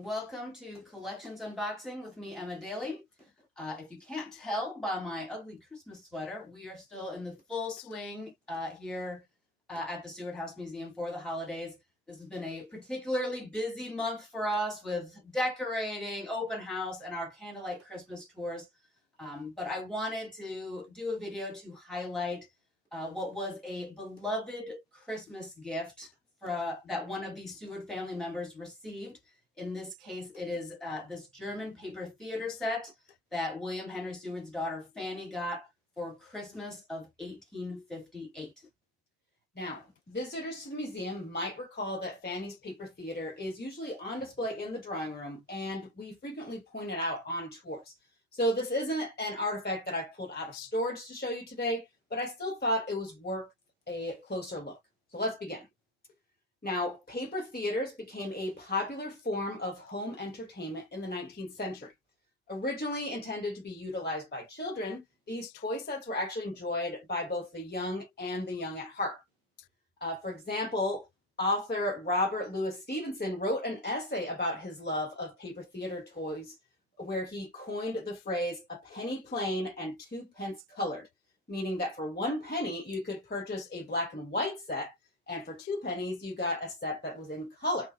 Welcome to Collections Unboxing with me, Emma Daly. If you can't tell by my ugly Christmas sweater, we are still in the full swing here at the Seward House Museum for the holidays. This has been a particularly busy month for us with decorating, open house, and our candlelight Christmas tours. But I wanted to do a video to highlight what was a beloved Christmas gift that one of the Seward family members received. In this case, it is this German paper theater set that William Henry Seward's daughter Fanny got for Christmas of 1858. Now, visitors to the museum might recall that Fanny's paper theater is usually on display in the drawing room, and we frequently point it out on tours. So this isn't an artifact that I've pulled out of storage to show you today, but I still thought it was worth a closer look. So let's begin. Now, paper theaters became a popular form of home entertainment in the 19th century. Originally intended to be utilized by children, these toy sets were actually enjoyed by both the young and the young at heart. For example, author Robert Louis Stevenson wrote an essay about his love of paper theater toys, where he coined the phrase "a penny plain and 2 pence colored," meaning that for 1 penny you could purchase a black and white set, and for 2 pennies, you got a set that was in color.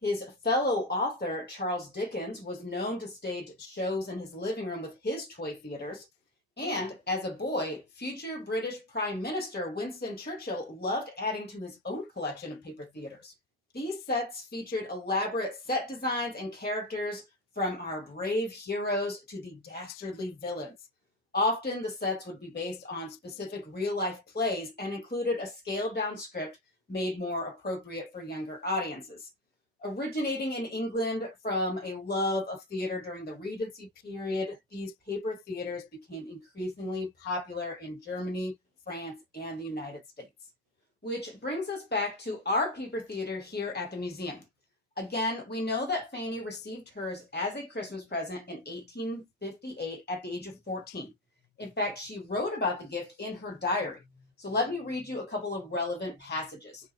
His fellow author, Charles Dickens, was known to stage shows in his living room with his toy theaters. And as a boy, future British Prime Minister Winston Churchill loved adding to his own collection of paper theaters. These sets featured elaborate set designs and characters from our brave heroes to the dastardly villains. Often the sets would be based on specific real-life plays and included a scaled-down script made more appropriate for younger audiences. Originating in England from a love of theater during the Regency period, these paper theaters became increasingly popular in Germany, France, and the United States. Which brings us back to our paper theater here at the museum. Again, we know that Fanny received hers as a Christmas present in 1858 at the age of 14. In fact, she wrote about the gift in her diary. So let me read you a couple of relevant passages.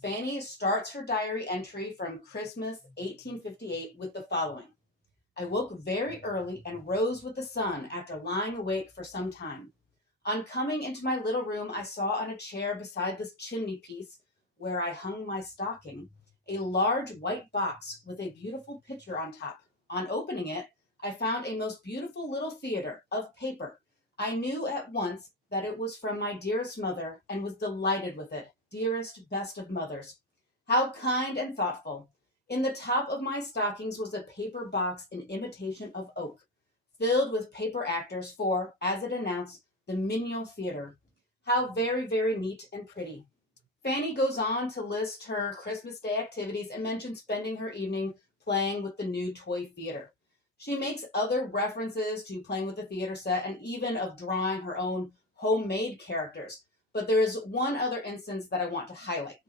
Fanny starts her diary entry from Christmas 1858 with the following. "I woke very early and rose with the sun after lying awake for some time. On coming into my little room, I saw on a chair beside this chimney piece, where I hung my stocking, a large white box with a beautiful picture on top. On opening it, I found a most beautiful little theater of paper. I knew at once that it was from my dearest mother and was delighted with it. Dearest, best of mothers. How kind and thoughtful. In the top of my stockings was a paper box in imitation of oak, filled with paper actors for, as it announced, the Mignol Theater. How very, very neat and pretty." Fanny goes on to list her Christmas Day activities and mentions spending her evening playing with the new toy theater. She makes other references to playing with the theater set and even of drawing her own homemade characters. But there is one other instance that I want to highlight.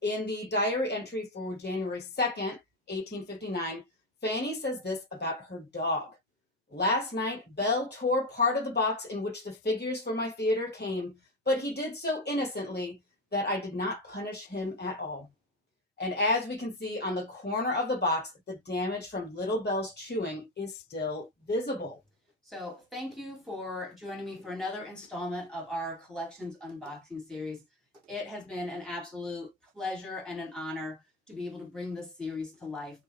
In the diary entry for January 2nd, 1859, Fanny says this about her dog. "Last night, Bell tore part of the box in which the figures for my theater came, but he did so innocently that I did not punish him at all." And as we can see on the corner of the box, the damage from Little Bell's chewing is still visible. So thank you for joining me for another installment of our Collections Unboxing series. It has been an absolute pleasure and an honor to be able to bring this series to life.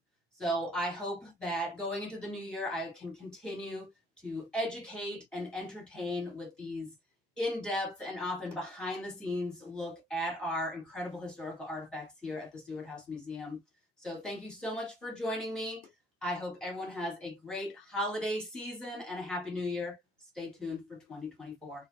So I hope that going into the new year, I can continue to educate and entertain with these in-depth and often behind-the-scenes look at our incredible historical artifacts here at the Seward House Museum. So thank you so much for joining me. I hope everyone has a great holiday season and a happy new year. Stay tuned for 2024.